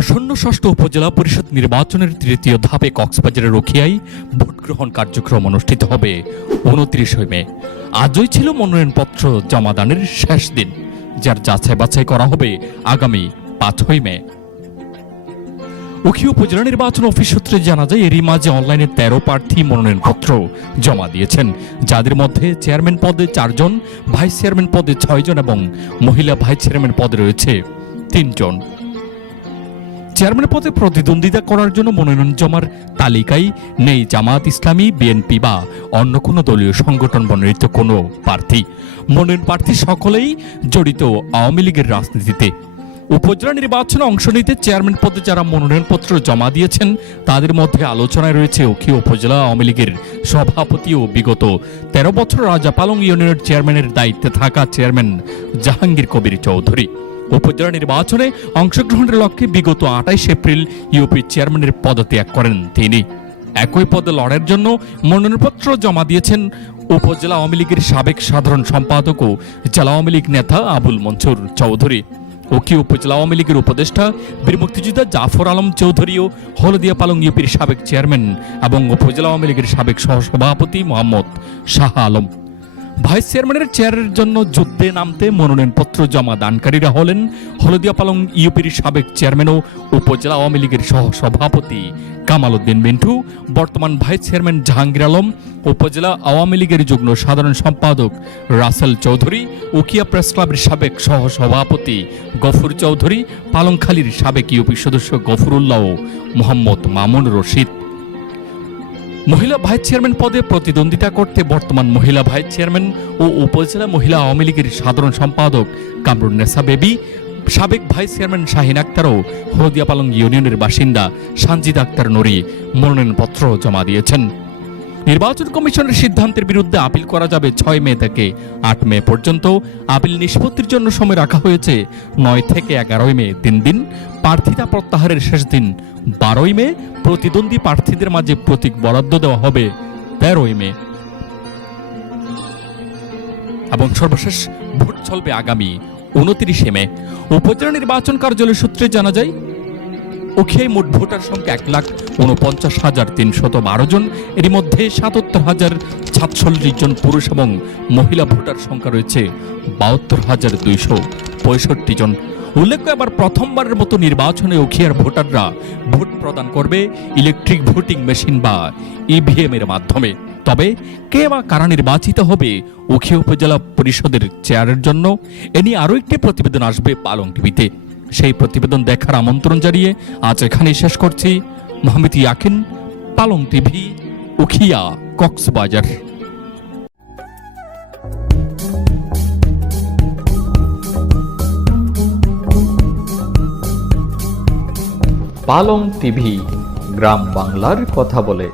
আসন্ন ষষ্ঠ উপজেলা পরিষদ নির্বাচনের তৃতীয় ধাপে কক্সবাজারের রোখিয়ায় ভোট গ্রহণ কার্যক্রম অনুষ্ঠিত হবে ২৯ মে। আজই ছিল মনোনয়নপত্র জমাদানের শেষ দিন, যার যাচাই বাছাই করা হবে আগামী ৫ মে। উখিয়া উপজেলা নির্বাচন অফিস সূত্রে জানা যায়, এরই মাঝে অনলাইনে ১৩ প্রার্থী মনোনয়নপত্র জমা দিয়েছেন, যাদের মধ্যে চেয়ারম্যান পদে ৪ জন, ভাইস চেয়ারম্যান পদে ৬ জন এবং মহিলা ভাইস চেয়ারম্যান পদে রয়েছে ৩ জন। চেয়ারম্যান পদে প্রতিদ্বন্দ্বিতা করার জন্য মনোনয়ন জমার তালিকায় নেই জামায়াত ইসলামী, বিএনপি বা অন্য কোনো দলীয় সংগঠন মনোনীত কোনো প্রার্থী। মনোনয়ন প্রার্থী সকলেই জড়িত আওয়ামী লীগের রাজনীতিতে। উপজেলা নির্বাচনে অংশ নিতে চেয়ারম্যান পদে যারা মনোনয়নপত্র জমা দিয়েছেন, তাদের মধ্যে আলোচনায় রয়েছে উখিয়া উপজেলা আওয়ামী লীগের সভাপতি ও বিগত ১৩ বছর রাজাপালং ইউনিয়নের চেয়ারম্যানের দায়িত্বে থাকা চেয়ারম্যান জাহাঙ্গীর কবির চৌধুরী। উপজেলা নির্বাচনে অংশগ্রহণের লক্ষ্যে বিগত ২৮ এপ্রিল ইউপি চেয়ারম্যানের পদত্যাগ করেন তিনি। একই পদে লড়াইয়ের জন্য মনোনয়নপত্র জমা দিয়েছেন উপজেলা আওয়ামী লীগের সাবেক সাধারণ সম্পাদক ও জেলা আওয়ামী লীগ নেতা আবুল মনসুর চৌধুরী। উখিয়া উপজেলা আওয়ামী লীগের উপদেষ্টা বীর মুক্তিযোদ্ধা জাফর আলম চৌধুরী ও হলদিয়া পালং ইউপির সাবেক চেয়ারম্যান এবং উপজেলা আওয়ামী লীগের সাবেক সহসভাপতি মোহাম্মদ শাহ আলম। ভাইস চেয়ারম্যানের চেয়ারের জন্য যুদ্ধে নামতে মনোনয়নপত্র জমা দানকারীরা হলেন হলদিয়া পালং ইউপির সাবেক চেয়ারম্যান ও উপজেলা আওয়ামী লীগের সহসভাপতি কামাল উদ্দিন মিন্টু, বর্তমান ভাইস চেয়ারম্যান জাহাঙ্গীর আলম, উপজেলা আওয়ামী লীগের যুগ্ম সাধারণ সম্পাদক রাসেল চৌধুরী, উখিয়া প্রেস ক্লাবের সাবেক সহসভাপতি গফুর চৌধুরী, পালংখালীর সাবেক ইউপি সদস্য গফুরুল্লাহ ও মোহাম্মদ মামুন রশিদ। মহিলা ভাইস চেয়ারম্যান পদে প্রতিদ্বন্দ্বিতা করতে বর্তমান মহিলা ভাইস চেয়ারম্যান ও উপজেলা মহিলা আওয়ামী লীগের সাধারণ সম্পাদক কামরুন্নেসা বেবি, সাবেক ভাইস চেয়ারম্যান শাহিন আক্তার ও হলদিয়া পালং ইউনিয়নের বাসিন্দা সানজিদ আক্তার নুরি মনোনয়নপত্র জমা দিয়েছেন। নির্বাচন কমিশনের সিদ্ধান্তের বিরুদ্ধে আপিল করা যাবে ৬ মে থেকে ৮ মে পর্যন্ত। আপিল নিষ্পত্তির জন্য সময় রাখা হয়েছে ৯ থেকে ১১ মে, ৩ দিন। প্রার্থিতা প্রত্যাহারের শেষ দিন ১২ মে। প্রতিদ্বন্দ্বী প্রার্থীদের মাঝে প্রতীক বরাদ্দ দেওয়া হবে ১৩ মে এবং সর্বশেষ ভোট চলবে আগামী ২৯ মে। উপজেলা নির্বাচন কার্যালয় সূত্রে জানা যায়, উখিয়ায় মোট ভোটার সংখ্যা ১,৪৯,৩১২ জন। এর মধ্যে ৭৭,০৪৭ জন পুরুষ এবং মহিলা ভোটার সংখ্যা রয়েছে ৭২,২৬৫ জন। উল্লেখ্য, এবার প্রথমবারের মতো নির্বাচনে উখিয়ার ভোটাররা ভোট প্রদান করবে ইলেকট্রিক ভোটিং মেশিন বা ইভিএম এর মাধ্যমে। তবে কে বা কারা নির্বাচিত হবে উখিয়া উপজেলা পরিষদের চেয়ারের জন্য, এ নিয়ে আরও একটি প্রতিবেদন আসবে পালং টিভিতে। সেই প্রতিবেদন দেখার আমন্ত্রণ জানিয়ে আজ এখানেই শেষ করছি। মোহাম্মদ ইয়াকিন, পালং টিভি, উখিয়া, কক্সবাজার। পালং টিভি, গ্রাম বাংলার কথা বলে।